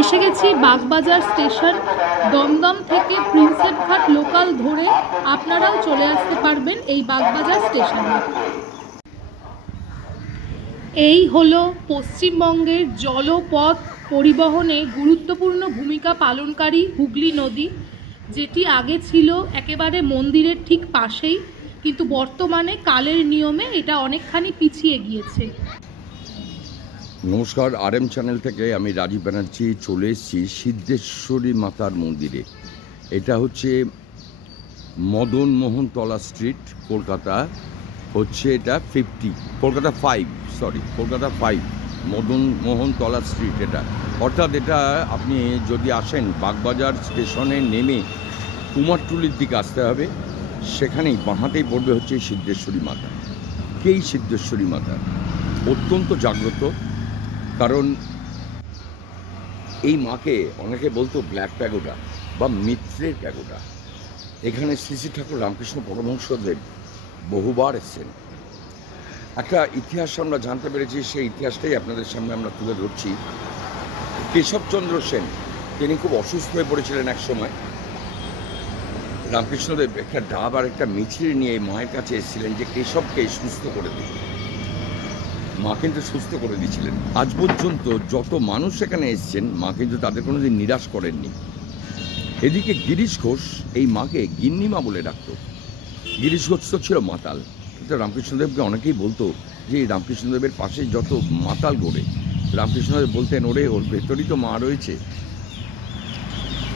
এসে গেছি বাগবাজার স্টেশন। দমদম থেকে প্রিন্সেপ ঘাট লোকাল ধরে আপনারাও চলে আসতে পারবেন এই বাগবাজার স্টেশনে। এই হলো পশ্চিমবঙ্গের জলপথ পরিবহনে গুরুত্বপূর্ণ ভূমিকা পালনকারী হুগলি নদী, যেটি আগে ছিল একেবারে মন্দিরের ঠিক পাশেই, কিন্তু বর্তমানে কালের নিয়মে এটা অনেকখানি পিছিয়ে গিয়েছে। নমস্কার আর এম চ্যানেল থেকে আমি রাজীব ব্যানার্জি চলে এসেছি সিদ্ধেশ্বরী মাতার মন্দিরে। এটা হচ্ছে মদন মোহনতলা স্ট্রিট, কলকাতা। হচ্ছে এটা fifty Kolkata five sorry Kolkata five Madan Mohantala street এটা। অর্থাৎ এটা আপনি যদি আসেন বাগবাজার স্টেশনে নেমে কুমারটুলির দিকে আসতে হবে, সেখানেই বাঁহাতেই পড়বে হচ্ছে সিদ্ধেশ্বরী মাতা। কেই সিদ্ধেশ্বরী মাতা? অত্যন্ত জাগ্রত কারণ এই মাকে অনেকে বলতো ব্ল্যাক প্যাগোডা বা মিত্রের প্যাগোডা। এখানে শ্রী শ্রী ঠাকুর রামকৃষ্ণ পরমহংসদেব বহুবার এসেছেন। একটা ইতিহাস আমরা জানতে পেরেছি, সেই ইতিহাসটাই আপনাদের সামনে আমরা তুলে ধরছি। কেশবচন্দ্র সেন, তিনি খুব অসুস্থ হয়ে পড়েছিলেন এক সময়। রামকৃষ্ণদেব একটা ডাব আর একটা মিছিল নিয়ে মায়ের কাছে এসেছিলেন যে কেশবকে সুস্থ করে দিন। মা কিন্তু সুস্থ করে দিয়েছিলেন। আজ পর্যন্ত যত মানুষ এখানে এসেছেন মা কিন্তু তাদের কোনো দিন নিরাশ করেননি। এদিকে গিরিশ ঘোষ এই মাকে গিন্নিমা বলে ডাকতো। গিরিশ ঘোষ তো ছিল মাতাল। কিন্তু রামকৃষ্ণদেবকে অনেকেই বলতো যে, রামকৃষ্ণদেবের পাশে যত মাতাল গড়ে। রামকৃষ্ণদেব বলতেন, ওরে, ওর ভেতরই তো মা রয়েছে।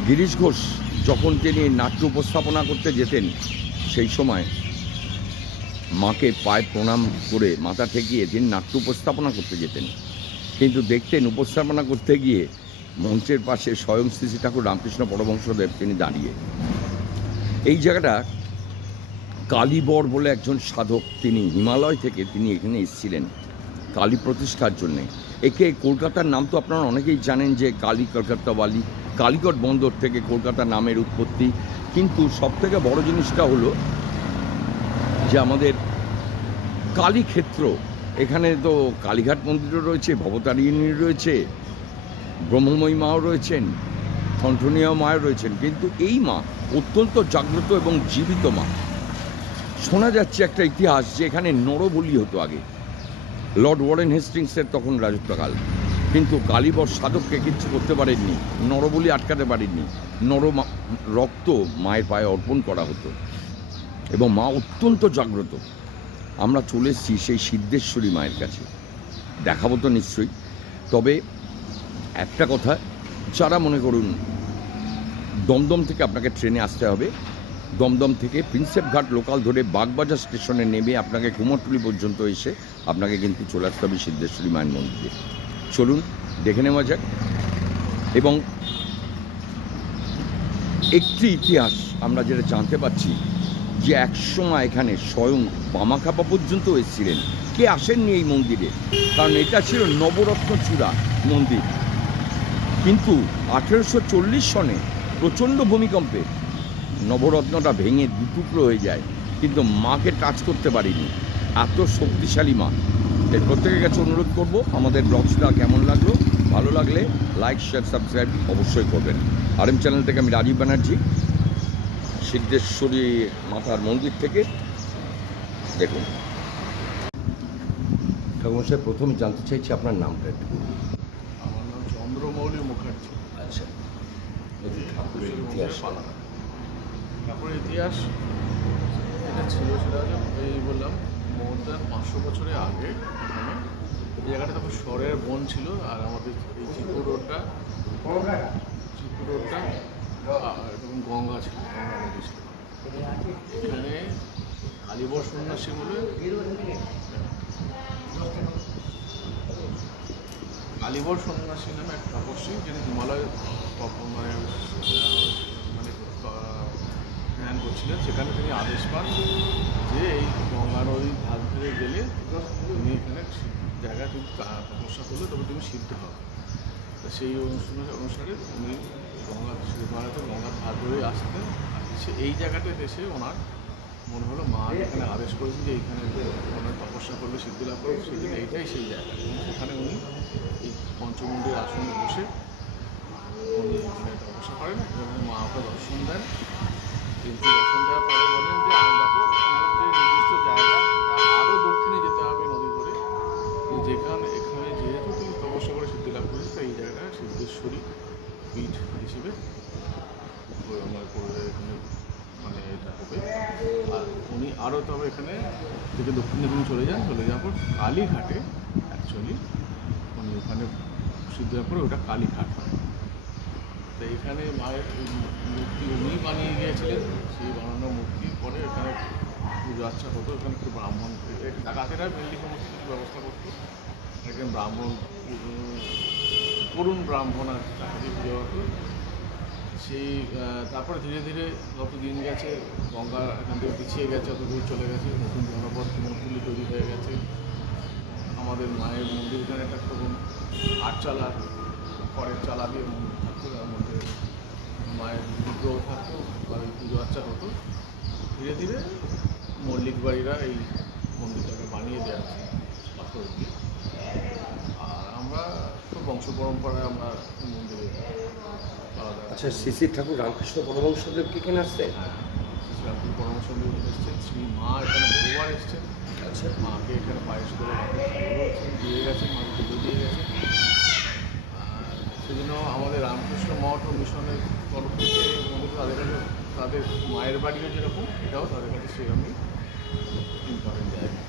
গিরিশ ঘোষ যখন তিনি নাট্য উপস্থাপনা করতে যেতেন, সেই সময় মাকে পায়ে প্রণাম করে মাথা ঠেকিয়ে তিনি নাট্য উপস্থাপনা করতে যেতেন। কিন্তু দেখতেন উপস্থাপনা করতে গিয়ে মঞ্চের পাশে স্বয়ং শ্রী শ্রী ঠাকুর রামকৃষ্ণ পরমহংসদেব তিনি দাঁড়িয়ে। এই জায়গাটা কালীবর বলে একজন সাধক তিনি হিমালয় থেকে তিনি এখানে এসেছিলেন কালী প্রতিষ্ঠার জন্যে। একে কলকাতার নাম তো আপনারা অনেকেই জানেন যে কালী কলকাতা বালি কালীগড় বন্দর থেকে কলকাতা নামের উৎপত্তি। কিন্তু সবথেকে বড় জিনিসটা হলো যে আমাদের কালীক্ষেত্র। এখানে তো কালীঘাট মন্দিরও রয়েছে ভবতারিণী রয়েছে, ব্রহ্মময়ী মাও রয়েছেন কণ্ঠনীয় মাও রয়েছেন। কিন্তু এই মা অত্যন্ত জাগ্রত এবং জীবিত মা। শোনা যাচ্ছে একটা ইতিহাস যে এখানে নরবলি হতো আগে। লর্ড ওয়ারেন হেস্টিংসের তখন রাজত্বকাল। কিন্তু কালীবর সাধককে কিচ্ছু করতে পারেননি, নরবলি আটকাতে পারেননি। নর রক্ত মায়ের পায়ে অর্পণ করা হতো। এবং মা অত্যন্ত জাগ্রত। আমরা চলে এসেছি সেই সিদ্ধেশ্বরী মায়ের কাছে। দেখাবো তো নিশ্চয়ই। তবে একটা কথা, যারা মনে করুন দমদম থেকে আপনাকে ট্রেনে আসতে হবে, দমদম থেকে প্রিন্সেপ ঘাট লোকাল ধরে বাগবাজার স্টেশনে নেমে আপনাকে কুমারটুলি পর্যন্ত এসে আপনাকে কিন্তু চলে আসতে হবে সিদ্ধেশ্বরী মায়ের মন্দিরে। চলুন, দেখে নেওয়া যাক। এবং একটি ইতিহাস আমরা যেটা জানতে পারছি যে একসময় এখানে স্বয়ং বামাখাপা পর্যন্ত এসেছিলেন। কে আসেননি এই মন্দিরে? কারণ এটা ছিল নবরত্ন চূড়া মন্দির। কিন্তু আঠেরোশো চল্লিশ সনে প্রচণ্ড ভূমিকম্পে নবরত্নটা ভেঙে দুটুকরো হয়ে যায়, কিন্তু মাকে টাচ করতে পারিনি। এত শক্তিশালী মা। এর প্রত্যেকের কাছে অনুরোধ করব, আমাদের ব্লগসটা কেমন লাগল, ভালো লাগলে লাইক শেয়ার সাবস্ক্রাইব অবশ্যই করবেন। আর এম চ্যানেল থেকে আমি রাজীব ব্যানার্জি। সিদ্ধেশ্বরী মাতার মন্দির থেকে। দেখুন। ঠাকুর সাহেব প্রথমে জানতে চাইছি আপনার নামটা একটু। আমার নাম চন্দ্রমৌলি মুখার্জি। আচ্ছা। ঠাকুরের ইতিহাস। তারপরে ইতিহাস? এটা ছিল সেটা হচ্ছে এই বললাম মোর দ্যান পাঁচশো বছরের আগে এখানে। এই জায়গাটা তখন শহরের বন ছিল আর আমাদের এই চিপুর রোডটা চিপুর রোডটা গঙ্গা ছিল গঙ্গা ছিল। এখানে কালীবর সন্ন্যাসী বলে কালীবর সন্ন্যাসী নামে এক তপস্বী যিনি হিমালয় মানে মানে ধ্যান করছিলেন সেখানে তিনি আদেশ পান যে এই গঙ্গা নদীর ধার ধরে গেলে তুমি এখানে জায়গা তুমি তপস্যা করলে তবে তুমি সিদ্ধ হবে সেই অনুসারে অনুসারে উনি গঙ্গা মারাতে গঙ্গার ধার ধরে আসতেন সে এই জায়গাটা এসে ওনার মনে হলো মা এখানে আদেশ করেছেন যে এইখানে ওনার তপস্যা করবে, সিদ্ধি লাভ করবে, সেই জন্য এইটাই সেই জায়গা। এবং সেখানে উনি এই পঞ্চমুণ্ডের আসনে বসে বসে উনি এখানে তপস্যা করেন এবং মা ওকে দর্শন দেন। কিন্তু দর্শন দেওয়ার পরে বলেন যে আর দেখো তোমার যে নির্দিষ্ট জায়গা সেটা আরও দক্ষিণে যেতে হবে নদী করে যেখানে এখানে যেহেতু তুমি তপস্যা করে সিদ্ধি লাভ করেছ তো এই জায়গাটা সিদ্ধেশ্বরী পীঠ হিসেবে আমার করে এখানে মানে এটা হবে আর উনি আরও তবে এখানে থেকে দক্ষিণ তিনি চলে যান, চলে যাওয়ার পর কালীঘাটে অ্যাকচুয়ালি উনি ওখানে সিদ্ধ হওয়ার পরে ওটা কালীঘাট হয়। তো এখানে মায়ের মূর্তি উনি বানিয়ে গিয়েছিলেন, সেই বানানো মূর্তির পরে এখানে পুজো আচ্ছা হতো এখানে একটু ব্রাহ্মণ ডাকাতেরা মেনলি সমস্ত কিছু ব্যবস্থা করতো। এখানে ব্রাহ্মণ করুণ ব্রাহ্মণ আর তাকে পুজো হতো। সেই তারপরে ধীরে ধীরে যত দিন গেছে, গঙ্গা এখান থেকে পিছিয়ে গেছে, অত দূর চলে গেছে, নতুন জনপদ মন্দির তৈরি হয়ে গেছে। আমাদের মায়ের মন্দির এখানে একটা তখন আটচালা খড়ের চালা দিয়ে মন্দির থাকতো, তার মধ্যে মায়ের বিগ্রহ থাকতো আর ওই পুজো আর্চা হতো। ধীরে ধীরে মল্লিক বাড়িরা এই মন্দিরটাকে বানিয়ে দেওয়া হচ্ছে, পাথর দিয়ে। আমরা তো বংশ পরম্পরায় আমরা মন্দিরে আচ্ছা শ্রী ঠাকুর রামকৃষ্ণ পরমংশদেব কি এখানে আসছে? হ্যাঁ শ্রীরামপুর পরামর্শ এসছেন শ্রী মা এখানে বহুবার এসছেন আচ্ছা। মাকে এখানে পায়েস করে দিয়ে গেছেন মাকে পুজো দিয়ে গেছেন সেজন্য আমাদের রামকৃষ্ণ মঠ ও মিশনের তরফ থেকে তাদের কাছে তাদের মায়ের বাড়িও যেরকম এটাও তাদের কাছে সেরকমই ইম্পর্টেন্ট জায়গা।